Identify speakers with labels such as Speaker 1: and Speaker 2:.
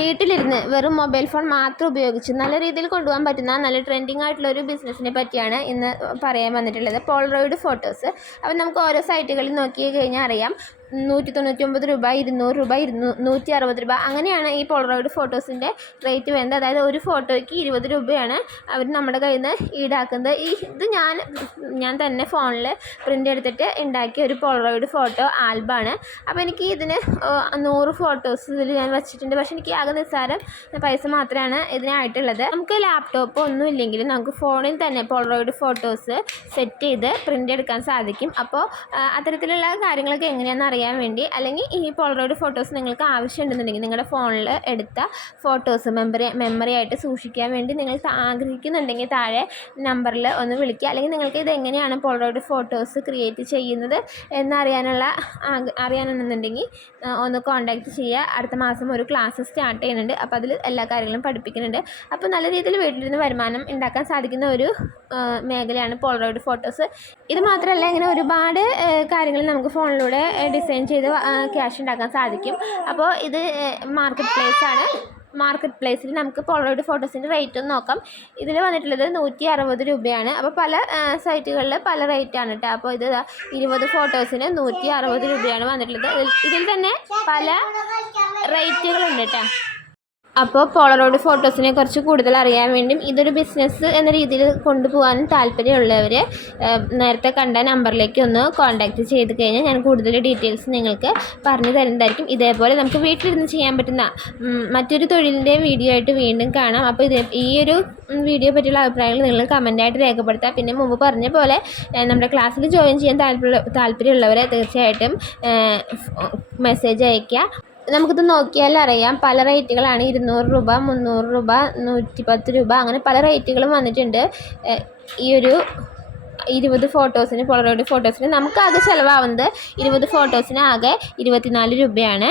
Speaker 1: വീട്ടിലിരുന്ന് വെറും mobile phone മാത്രം ഉപയോഗിച്ച് നല്ല രീതിയിൽ കൊണ്ടുപോകാൻ പറ്റുന്ന നല്ല ട്രെൻഡിങ് ആയിട്ടുള്ള ഒരു ബിസിനസ്സിനെ പറ്റിയാണ് ഇന്ന് പറയാൻ വന്നിട്ടുള്ളത്. പോളറോയിഡ് ഫോട്ടോസ് അപ്പം നമുക്ക് ഓരോ സൈറ്റുകളിൽ നോക്കി കഴിഞ്ഞാൽ അറിയാം. നൂറ്റി തൊണ്ണൂറ്റി ഒമ്പത് രൂപ ഇരുന്നൂറ് രൂപ ഇരുന്നൂ നൂറ്റി അറുപത് രൂപ. അങ്ങനെയാണ് ഈ പോളറോയിഡ് ഫോട്ടോസിന്റെ റേറ്റ് വരുന്നത്. അതായത് ഒരു ഫോട്ടോയ്ക്ക് ഇരുപത് രൂപയാണ് അവർ നമ്മുടെ കയ്യിൽ നിന്ന് ഈടാക്കുന്നത്. ഈ ഇത് ഞാൻ ഞാൻ തന്നെ ഫോണിൽ പ്രിന്റ് എടുത്തിട്ട് ഉണ്ടാക്കിയ ഒരു പോളറോയിഡ് ഫോട്ടോ ആൽബമാണ് അപ്പോൾ എനിക്ക് ഇതിന് നൂറ് ഫോട്ടോസ് ഇതിൽ ഞാൻ വെച്ചിട്ടുണ്ട്. പക്ഷേ എനിക്ക് ആകെ നിസ്സാരം പൈസ മാത്രമാണ് ഇതിനായിട്ടുള്ളത്. നമുക്ക് ലാപ്ടോപ്പ് ഒന്നും ഇല്ലെങ്കിലും നമുക്ക് ഫോണിൽ തന്നെ പോളറോയിഡ് ഫോട്ടോസ് സെറ്റ് ചെയ്ത് പ്രിന്റ് എടുക്കാൻ സാധിക്കും. അപ്പോൾ അത്തരത്തിലുള്ള കാര്യങ്ങളൊക്കെ എങ്ങനെയാണെന്ന് അറിയാൻ വേണ്ടി അല്ലെങ്കിൽ ഈ പോളറോയിഡ് ഫോട്ടോസ് നിങ്ങൾക്ക് ആവശ്യമുണ്ടെന്നുണ്ടെങ്കിൽ നിങ്ങളുടെ ഫോണിൽ എടുത്ത ഫോട്ടോസ് മെമ്മറി മെമ്മറി ആയിട്ട് സൂക്ഷിക്കാൻ വേണ്ടി നിങ്ങൾ ആഗ്രഹിക്കുന്നുണ്ടെങ്കിൽ താഴെ നമ്പറിൽ ഒന്ന് വിളിക്കുക. അല്ലെങ്കിൽ നിങ്ങൾക്ക് ഇത് എങ്ങനെയാണ് പോളറോയിഡ് ഫോട്ടോസ് ക്രിയേറ്റ് ചെയ്യുന്നത് എന്നറിയാനുള്ള അറിയാനുണ്ടെന്നുണ്ടെങ്കിൽ ഒന്ന് കോൺടാക്റ്റ് ചെയ്യുക. അടുത്ത മാസം ഒരു ക്ലാസ് സ്റ്റാർട്ട് ചെയ്യുന്നുണ്ട്. അപ്പോൾ അതിൽ എല്ലാ കാര്യങ്ങളും പഠിപ്പിക്കുന്നുണ്ട്. അപ്പോൾ നല്ല രീതിയിൽ വീട്ടിലിരുന്ന് വരുമാനം ഉണ്ടാക്കാൻ സാധിക്കുന്ന ഒരു മേഖലയാണ് പോളറോയിഡ് ഫോട്ടോസ് ഇത് മാത്രമല്ല ഇങ്ങനെ ഒരുപാട് കാര്യങ്ങൾ നമുക്ക് ഫോണിലൂടെ ഡിസൈൻ ചെയ്ത് ക്യാഷ് ഉണ്ടാക്കാൻ സാധിക്കും. അപ്പോൾ ഇത് മാർക്കറ്റ് പ്ലേസ് ആണ്. മാർക്കറ്റ് പ്ലേസിൽ നമുക്ക് പോളോയിഡ് ഫോട്ടോസിന്റെ റേറ്റ് ഒന്ന് നോക്കാം. ഇതിൽ വന്നിട്ടുള്ളത് നൂറ്റി അറുപത് രൂപയാണ്. അപ്പോൾ പല സൈറ്റുകളിൽ പല റേറ്റാണ് കേട്ടോ അപ്പോൾ ഇത് ഇരുപത് ഫോട്ടോസിന് നൂറ്റി അറുപത് രൂപയാണ് വന്നിട്ടുള്ളത്. ഇതിൽ തന്നെ പല റേറ്റുകളുണ്ട് കേട്ടോ അപ്പോൾ പോളറോയിഡ് ഫോട്ടോസിനെ കുറിച്ച് കൂടുതൽ അറിയാൻ വേണ്ടിയും ഇതൊരു ബിസിനസ് എന്ന രീതിയിൽ കൊണ്ടുപോകാനും താല്പര്യമുള്ളവർ നേരത്തെ കണ്ട നമ്പറിലേക്ക് ഒന്ന് കോൺടാക്റ്റ് ചെയ്ത് കഴിഞ്ഞാൽ ഞാൻ കൂടുതൽ ഡീറ്റെയിൽസ് നിങ്ങൾക്ക് പറഞ്ഞു തരുന്നതായിരിക്കും. ഇതേപോലെ നമുക്ക് വീട്ടിലിരുന്ന് ചെയ്യാൻ പറ്റുന്ന മറ്റൊരു തൊഴിലിന്റെ വീഡിയോ ആയിട്ട് വീണ്ടും കാണാം. അപ്പോൾ ഇത് ഈ ഒരു വീഡിയോ പറ്റിയുള്ള അഭിപ്രായങ്ങൾ നിങ്ങൾ കമന്റായിട്ട് രേഖപ്പെടുത്താം. പിന്നെ മുമ്പ് പറഞ്ഞ പോലെ നമ്മുടെ ക്ലാസ്സിൽ ജോയിൻ ചെയ്യാൻ താല്പര്യ താല്പര്യമുള്ളവരെ തീർച്ചയായിട്ടും മെസ്സേജ് അയയ്ക്കുക. നമുക്കിത് നോക്കിയാൽ അറിയാം. പല റേറ്റുകളാണ്. ഇരുന്നൂറ് രൂപ മുന്നൂറ് രൂപ നൂറ്റി പത്ത് രൂപ അങ്ങനെ പല റേറ്റുകളും വന്നിട്ടുണ്ട്. ഈ ഒരു ഇരുപത് ഫോട്ടോസിന് പോളറോയിഡ് ഫോട്ടോസിന് നമുക്ക് ആകെ ചിലവാകുന്നത് ഇരുപത് ഫോട്ടോസിന് ആകെ ഇരുപത്തിനാല് രൂപയാണ്.